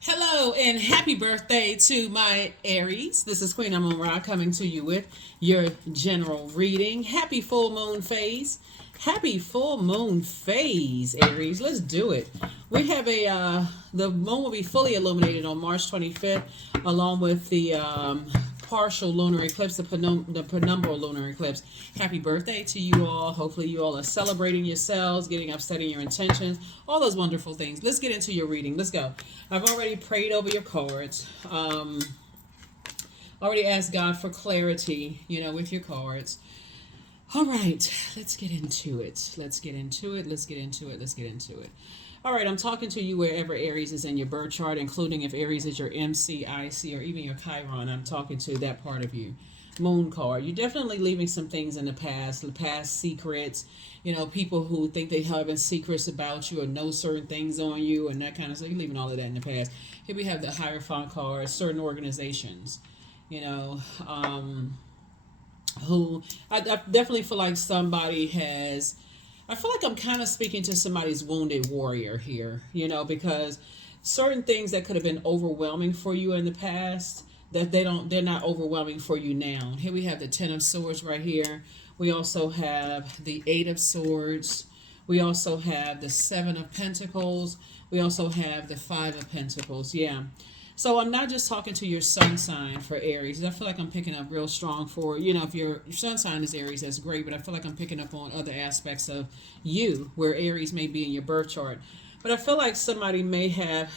Hello and happy birthday to my Aries. This is Queen Amun Ra coming to you with your general reading. Happy full moon phase. Happy full moon phase, Aries. Let's do it. We have the moon will be fully illuminated on March 25th, along with the partial lunar eclipse, the penumbral lunar eclipse. Happy birthday to you all. Hopefully you all are celebrating yourselves, getting up, setting your intentions, all those wonderful things. Let's get into your reading. Let's go. I've already prayed over your cards. Already asked God for clarity, with your cards. All right, let's get into it. Let's get into it. Let's get into it. Let's get into it. All right, I'm talking to you wherever Aries is in your birth chart, including if Aries is your MC, IC, or even your Chiron. I'm talking to that part of you. Moon card. You're definitely leaving some things in the past secrets, people who think they have secrets about you or know certain things on you and that kind of stuff. You're leaving all of that in the past. Here we have the Hierophant card, certain organizations, who I definitely feel like somebody has. I feel like I'm kind of speaking to somebody's wounded warrior here, because certain things that could have been overwhelming for you in the past, that they're not overwhelming for you now. Here we have the 10 of Swords right here. We also have the 8 of Swords. We also have the 7 of Pentacles. We also have the 5 of Pentacles. Yeah. So I'm not just talking to your sun sign for Aries. I feel like I'm picking up real strong for, if your sun sign is Aries, that's great. But I feel like I'm picking up on other aspects of you where Aries may be in your birth chart. But I feel like somebody may have,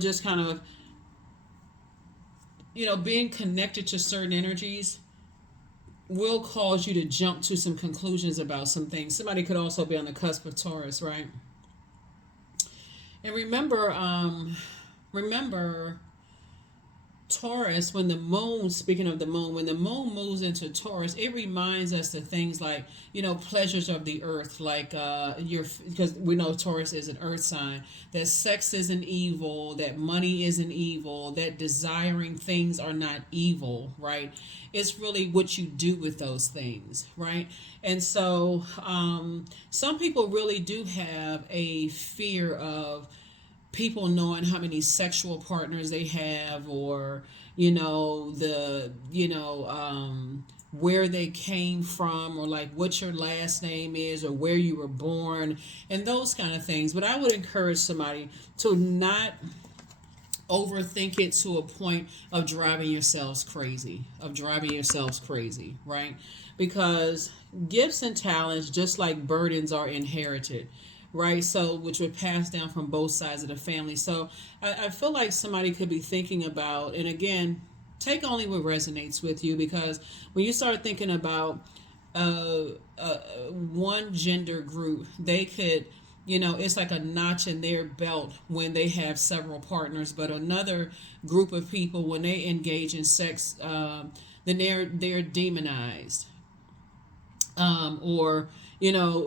just kind of, being connected to certain energies will cause you to jump to some conclusions about some things. Somebody could also be on the cusp of Taurus, right? And remember Taurus, when the moon, speaking of the moon, when the moon moves into Taurus, it reminds us of things like, pleasures of the earth, like because we know Taurus is an earth sign, that sex isn't evil, that money isn't evil, that desiring things are not evil, right? It's really what you do with those things, right? And so some people really do have a fear of people knowing how many sexual partners they have, or where they came from, or like what your last name is, or where you were born, and those kind of things. But I would encourage somebody to not overthink it to a point of driving yourselves crazy, right? Because gifts and talents, just like burdens, are inherited, right? So, which would pass down from both sides of the family. So I feel like somebody could be thinking about, and again, take only what resonates with you, because when you start thinking about uh, one gender group, they could, it's like a notch in their belt when they have several partners. But another group of people, when they engage in sex, then they're demonized, or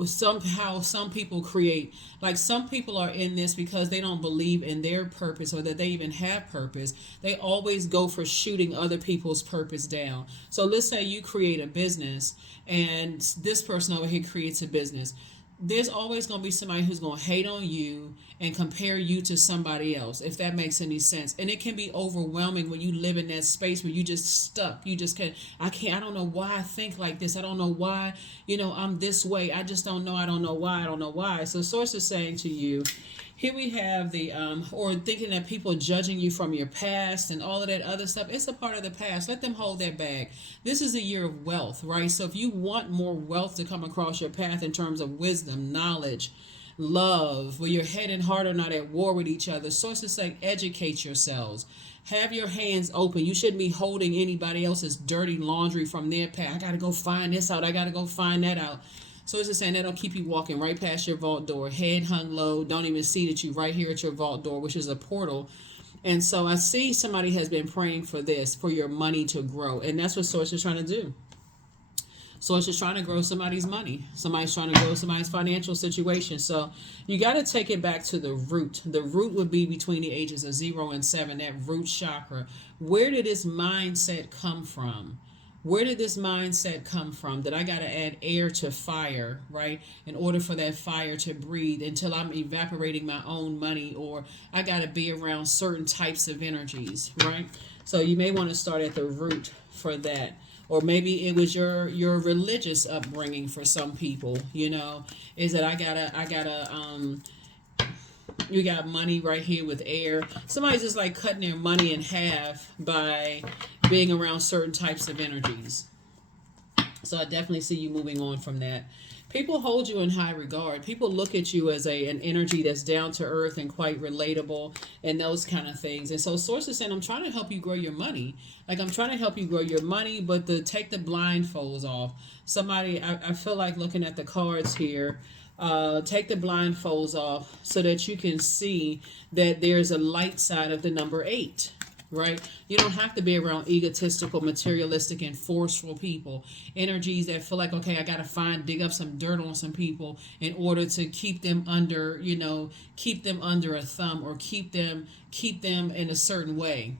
somehow some people create, like, some people are in this because they don't believe in their purpose, or that they even have purpose. They always go for shooting other people's purpose down. So let's say you create a business, and this person over here creates a business. There's always going to be somebody who's going to hate on you and compare you to somebody else, if that makes any sense. And it can be overwhelming when you live in that space where you just stuck. You just can't, I don't know why I think like this. I don't know why, I'm this way. I just don't know. I don't know why. I don't know why. So Source is saying to you, here we have the, or thinking that people judging you from your past and all of that other stuff. It's a part of the past. Let them hold their bag. This is a year of wealth, right? So if you want more wealth to come across your path in terms of wisdom, knowledge, love, where your head and heart are not at war with each other, Sources say educate yourselves. Have your hands open. You shouldn't be holding anybody else's dirty laundry from their past. I got to go find this out. I got to go find that out. So it's just saying that'll keep you walking right past your vault door, head hung low, don't even see that you right here at your vault door, which is a portal. And so I see somebody has been praying for this, for your money to grow. And that's what Source is trying to do. Source is trying to grow somebody's money. Somebody's trying to grow somebody's financial situation. So you got to take it back to the root. The root would be between the ages of 0 and 7, that root chakra. Where did this mindset come from? Where did this mindset come from? That I got to add air to fire, right? In order for that fire to breathe until I'm evaporating my own money, or I got to be around certain types of energies, right? So you may want to start at the root for that. Or maybe it was your religious upbringing for some people, you know, is that you got money right here with air. Somebody's just like cutting their money in half by being around certain types of energies. So I definitely see you moving on from that. People hold you in high regard. People look at you as an energy that's down to earth and quite relatable and those kind of things. And so Source is saying, I'm trying to help you grow your money. Like, I'm trying to help you grow your money, but to take the blindfolds off. Somebody, I feel like looking at the cards here, take the blindfolds off so that you can see that there's a light side of the number 8. Right? You don't have to be around egotistical, materialistic, and forceful people. Energies that feel like, okay, I got to dig up some dirt on some people in order to keep them under, keep them under a thumb, or keep them in a certain way.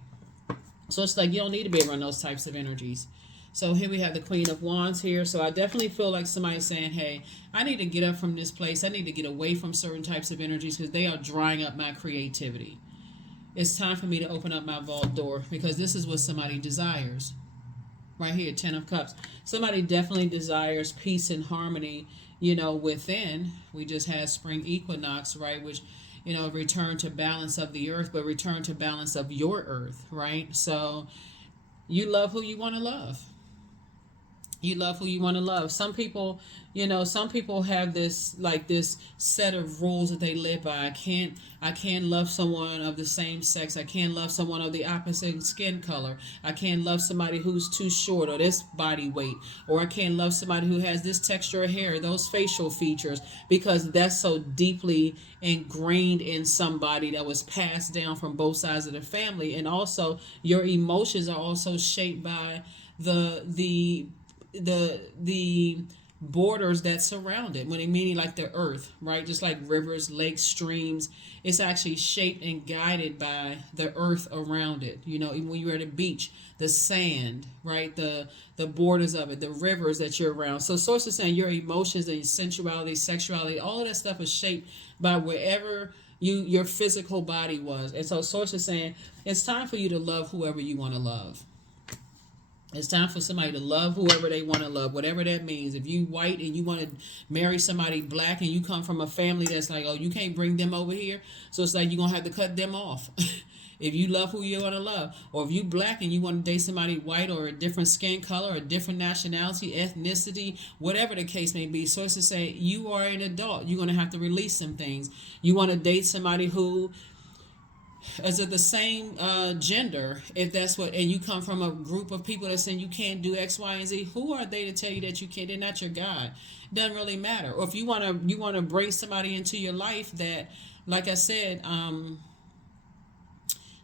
So it's like you don't need to be around those types of energies. So here we have the Queen of Wands here. So I definitely feel like somebody's saying, hey, I need to get up from this place. I need to get away from certain types of energies because they are drying up my creativity. It's time for me to open up my vault door, because this is what somebody desires. Right here, 10 of Cups. Somebody definitely desires peace and harmony, within. We just had spring equinox, right? Which, return to balance of the earth, but return to balance of your earth, right? So you love who you want to love. You love who you want to love. Some people, some people have this set of rules that they live by. I can't love someone of the same sex. I can't love someone of the opposite skin color. I can't love somebody who's too short or this body weight. Or I can't love somebody who has this texture of hair, those facial features, because that's so deeply ingrained in somebody that was passed down from both sides of the family. And also your emotions are also shaped by the borders that surround it, meaning like the earth, right? Just like rivers, lakes, streams, it's actually shaped and guided by the earth around it. Even when you're at a beach, the sand, right? The borders of it, the rivers that you're around. So Source is saying your emotions and your sensuality, sexuality, all of that stuff is shaped by wherever your physical body was. And so Source is saying it's time for you to love whoever you want to love. It's time for somebody to love whoever they want to love, whatever that means. If you white and you want to marry somebody black and you come from a family that's like, oh, you can't bring them over here, so it's like you're going to have to cut them off. If you love who you want to love. Or if you black and you want to date somebody white or a different skin color or a different nationality, ethnicity, whatever the case may be. So it's to say you are an adult. You're going to have to release some things. You want to date somebody who is it the same gender, if that's what, and you come from a group of people that saying you can't do X, Y, and Z, who are they to tell you that you can't? They're not your God. Doesn't really matter. Or if you want to bring somebody into your life that, like I said,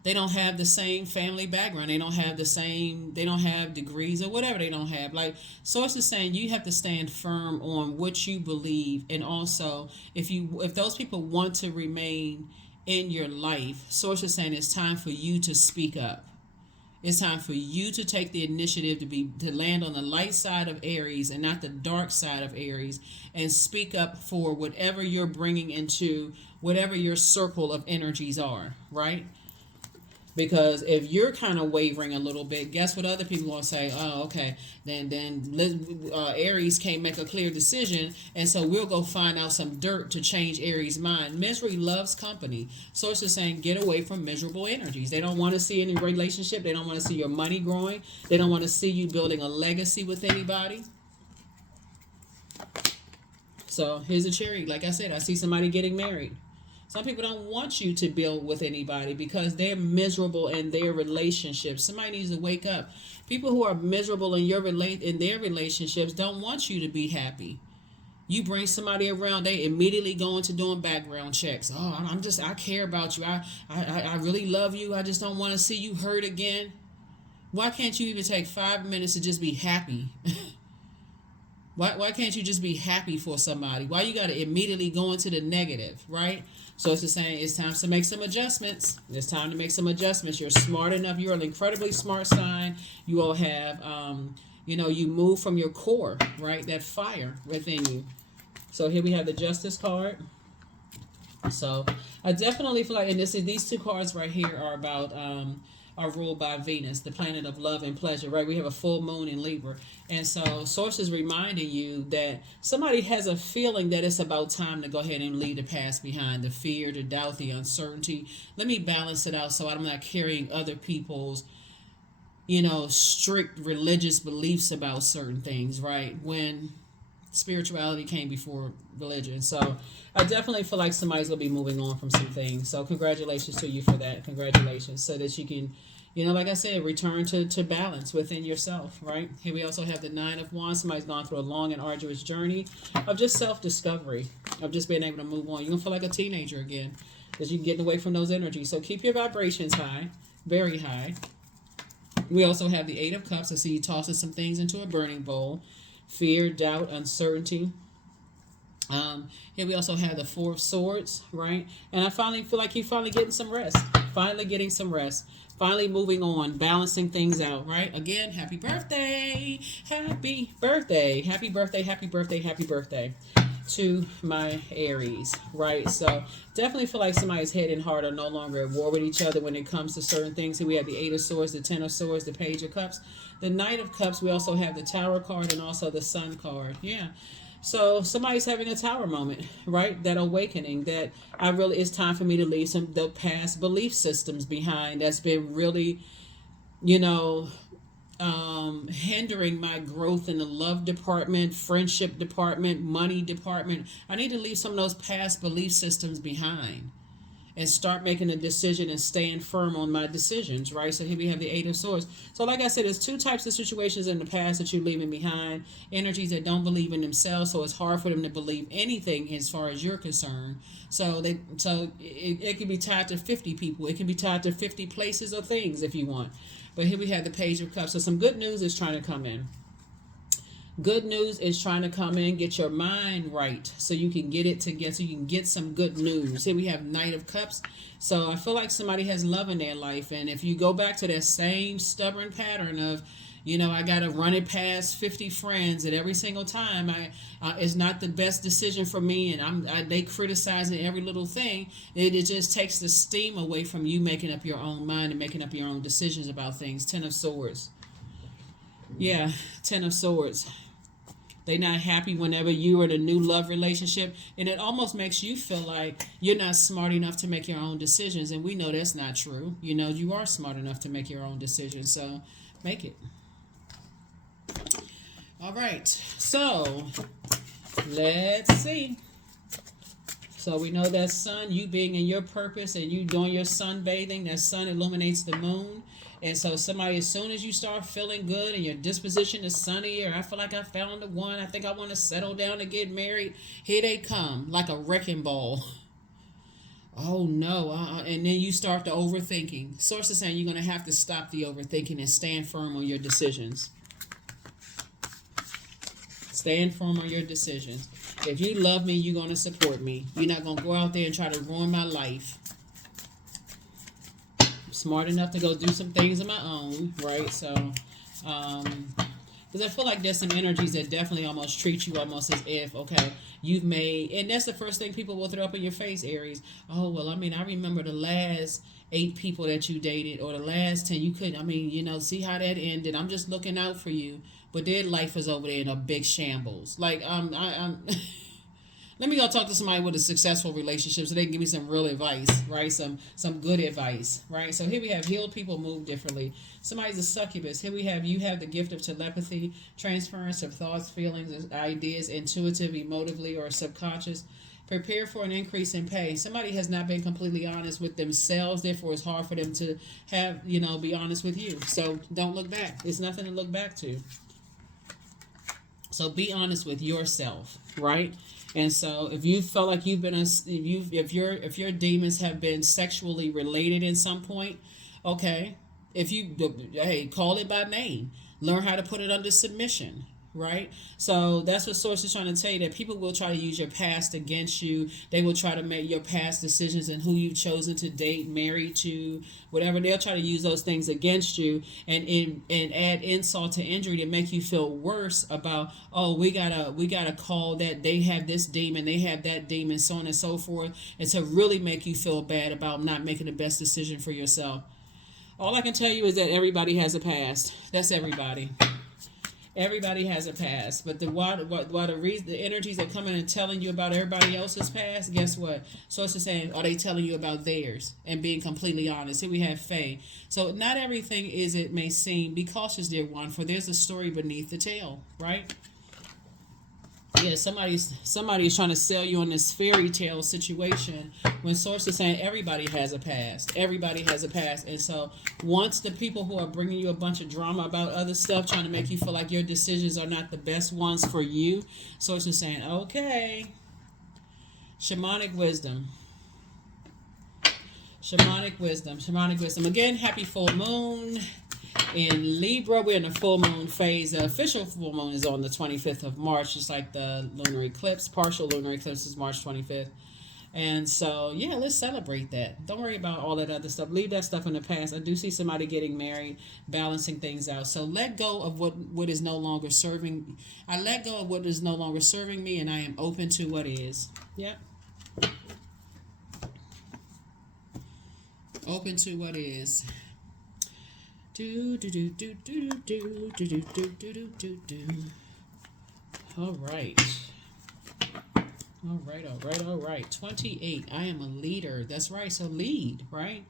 they don't have the same family background. They don't have degrees or whatever they don't have. Like Source is saying, you have to stand firm on what you believe. And also if those people want to remain in your life, Source is saying it's time for you to speak up. It's time for you to take the initiative to land on the light side of Aries and not the dark side of Aries, and speak up for whatever you're bringing into whatever your circle of energies are, right? Because if you're kind of wavering a little bit, guess what other people will say? Oh, okay, then Aries can't make a clear decision, and so we'll go find out some dirt to change Aries' mind. Misery loves company. Source is saying get away from miserable energies. They don't want to see any relationship. They don't want to see your money growing. They don't want to see you building a legacy with anybody. So here's a cherry. Like I said, I see somebody getting married. Some people don't want you to build with anybody because they're miserable in their relationships. Somebody needs to wake up. People who are miserable in their relationships don't want you to be happy. You bring somebody around, they immediately go into doing background checks. Oh, I care about you. I really love you. I just don't want to see you hurt again. Why can't you even take 5 minutes to just be happy? Why can't you just be happy for somebody? Why you got to immediately go into the negative, right? So it's just saying it's time to make some adjustments. It's time to make some adjustments. You're smart enough. You're an incredibly smart sign. You all have You know, you move from your core, right? That fire within you. So here we have the Justice card. So I definitely feel like, and these two cards right here are about are ruled by Venus, the planet of love and pleasure, right? We have a full moon in Libra. And so Source is reminding you that somebody has a feeling that it's about time to go ahead and leave the past behind, the fear, the doubt, the uncertainty. Let me balance it out so I'm not carrying other people's, strict religious beliefs about certain things, right? When spirituality came before religion. So I definitely feel like somebody's going to be moving on from some things. So congratulations to you for that. Congratulations. So that you can, like I said, return to balance within yourself, right? Here we also have the Nine of Wands. Somebody's gone through a long and arduous journey of just self-discovery, of just being able to move on. You're going to feel like a teenager again because you're getting away from those energies. So keep your vibrations high, very high. We also have the Eight of Cups. I see you tossing some things into a burning bowl. Fear, doubt, uncertainty. Here we also have the Four of Swords, right? And I finally feel like you're finally getting some rest. Finally getting some rest. Finally moving on, balancing things out, right? Again, happy birthday. Happy birthday. Happy birthday, happy birthday, happy birthday to my Aries, right? So definitely feel like somebody's head and heart are no longer at war with each other when it comes to certain things. Here we have the Eight of Swords, the Ten of Swords, the Page of Cups, the Knight of Cups. We also have the Tower card and also the Sun card. Yeah. So somebody's having a tower moment, right? That awakening that it's time for me to leave the past belief systems behind that's been really, hindering my growth in the love department, friendship department, money department. I need to leave some of those past belief systems behind and start making a decision and stand firm on my decisions, right? So here we have the Eight of Swords. So like I said, there's two types of situations in the past that you're leaving behind. Energies that don't believe in themselves, so it's hard for them to believe anything as far as you're concerned. So it can be tied to 50 people. It can be tied to 50 places or things if you want. But here we have the Page of Cups. So some good news is trying to come in. Good news is trying to come in, get your mind right so you can get it together, so you can get some good news. Here we have Knight of Cups. So I feel like somebody has love in their life. And if you go back to that same stubborn pattern of, I got to run it past 50 friends and every single time it's not the best decision for me and they criticizing every little thing, it just takes the steam away from you making up your own mind and making up your own decisions about things. Ten of Swords. Yeah, Ten of Swords. They're not happy whenever you are in a new love relationship. And it almost makes you feel like you're not smart enough to make your own decisions. And we know that's not true. You are smart enough to make your own decisions. So make it. All right. So let's see. So we know that sun, you being in your purpose and you doing your sunbathing, that sun illuminates the moon. And so somebody, as soon as you start feeling good and your disposition is sunny, or I feel like I found the one, I think I want to settle down and get married, here they come like a wrecking ball. Oh no. And then you start the overthinking. Source is saying you're going to have to stop the overthinking and stand firm on your decisions. Stand firm on your decisions. If you love me, you're going to support me. You're not going to go out there and try to ruin my life. Smart enough to go do some things of my own, right? So, because I feel like there's some energies that definitely almost treat you almost as if, okay, you've made, and that's the first thing people will throw up in your face, Aries. Oh, well, I remember the last 8 people that you dated, or the last 10, you couldn't, see how that ended. I'm just looking out for you, but their life is over there in a big shambles. Like, I'm let me go talk to somebody with a successful relationship so they can give me some real advice, right? Some good advice, right? So here we have healed people move differently. Somebody's a succubus. Here we have, you have the gift of telepathy, transference of thoughts, feelings, ideas, intuitive, emotively, or subconscious. Prepare for an increase in pay. Somebody has not been completely honest with themselves, therefore it's hard for them to have, be honest with you. So don't look back. There's nothing to look back to. So be honest with yourself, right? And so if you felt like you've been if your demons have been sexually related in some point, okay, hey, call it by name. Learn how to put it under submission, right? So that's what source is trying to tell you, that people will try to use your past against you. They will try to make your past decisions and who you've chosen to date, marry to, whatever. They'll try to use those things against you, and add insult to injury to make you feel worse about, oh, we gotta call that they have this demon, they have that demon, so on and so forth, and to really make you feel bad about not making the best decision for yourself. All I can tell you is that everybody has a past. That's everybody. Everybody has a past, but the energies are coming and telling you about everybody else's past. Guess what? Source is saying, are they telling you about theirs? And being completely honest. Here we have Faye. So not everything is it may seem. Be cautious, dear one, for there's a story beneath the tale, right? Yeah, somebody's trying to sell you on this fairy tale situation, when source is saying everybody has a past. Everybody has a past. And so once the people who are bringing you a bunch of drama about other stuff, trying to make you feel like your decisions are not the best ones for you, source is saying, okay. Shamanic wisdom. Shamanic wisdom. Again, happy full moon. In Libra, we're in a full moon phase. The official full moon is on the 25th of March, just like the lunar eclipse. Partial lunar eclipse is March 25th. And so, yeah, let's celebrate that. Don't worry about all that other stuff. Leave that stuff in the past. I do see somebody getting married, balancing things out. So let go of what is no longer serving. I let go of what is no longer serving me, and I am open to what is. Yep. Open to what is. Do do do do do do do do do do do do. All right. All right. 28. I am a leader. That's right. So lead, right?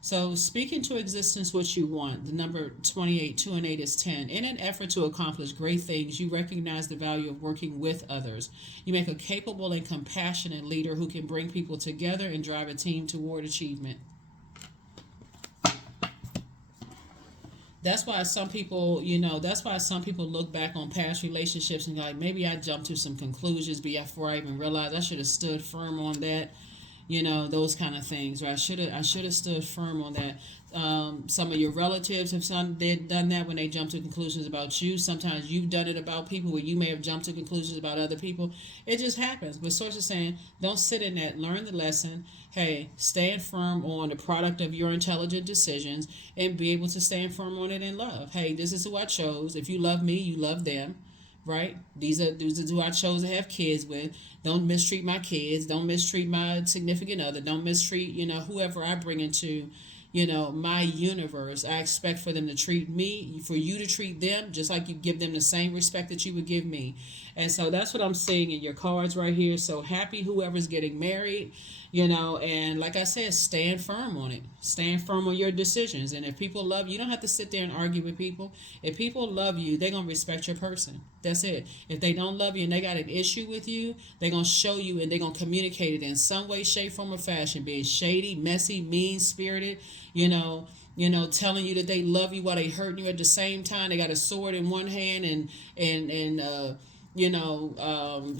So speak into existence what you want. The number 28, 2 and 8 is 10. In an effort to accomplish great things, you recognize the value of working with others. You make a capable and compassionate leader who can bring people together and drive a team toward achievement. That's why some people, look back on past relationships and like, maybe I jumped to some conclusions before I even realized I should have stood firm on that. Those kind of things. Or I should have stood firm on that. Some of your relatives have done that when they jump to conclusions about you. Sometimes you've done it about people where you may have jumped to conclusions about other people. It just happens. But source is saying, don't sit in that. Learn the lesson. Hey, stand firm on the product of your intelligent decisions and be able to stand firm on it in love. Hey, this is who I chose. If you love me, you love them. Right? These are who I chose to have kids with. Don't mistreat my kids. Don't mistreat my significant other. Don't mistreat, whoever I bring into, my universe. I expect for them to treat me, for you to treat them, just like you give them the same respect that you would give me. And so that's what I'm seeing in your cards right here. So happy whoever's getting married, and like I said, stand firm on it. Stand firm on your decisions. And if people love you, you don't have to sit there and argue with people. If people love you, they're going to respect your person. That's it. If they don't love you and they got an issue with you, they're going to show you and they're going to communicate it in some way, shape, form, or fashion, being shady, messy, mean-spirited, telling you that they love you while they hurting you at the same time. They got a sword in one hand and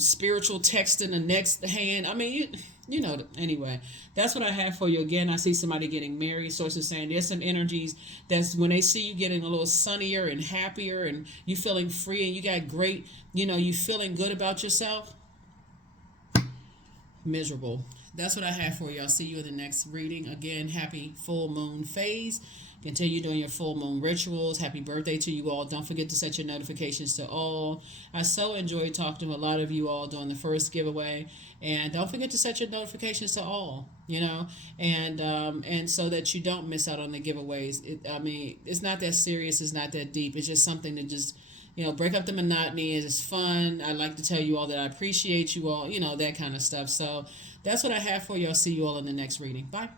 spiritual text in the next hand. I mean, anyway, that's what I have for you. Again, I see somebody getting married. Sources saying there's some energies that's when they see you getting a little sunnier and happier and you feeling free and you got great, you feeling good about yourself. Miserable. That's what I have for you. I'll see you in the next reading. Again, happy full moon phase. Continue doing your full moon rituals. Happy birthday to you all. Don't forget to set your notifications to all. I so enjoyed talking to a lot of you all during the first giveaway. And don't forget to set your notifications to all, and so that you don't miss out on the giveaways. It's not that serious. It's not that deep. It's just something to just, break up the monotony. It's fun. I like to tell you all that I appreciate you all, that kind of stuff. So that's what I have for you. I'll see you all in the next reading. Bye.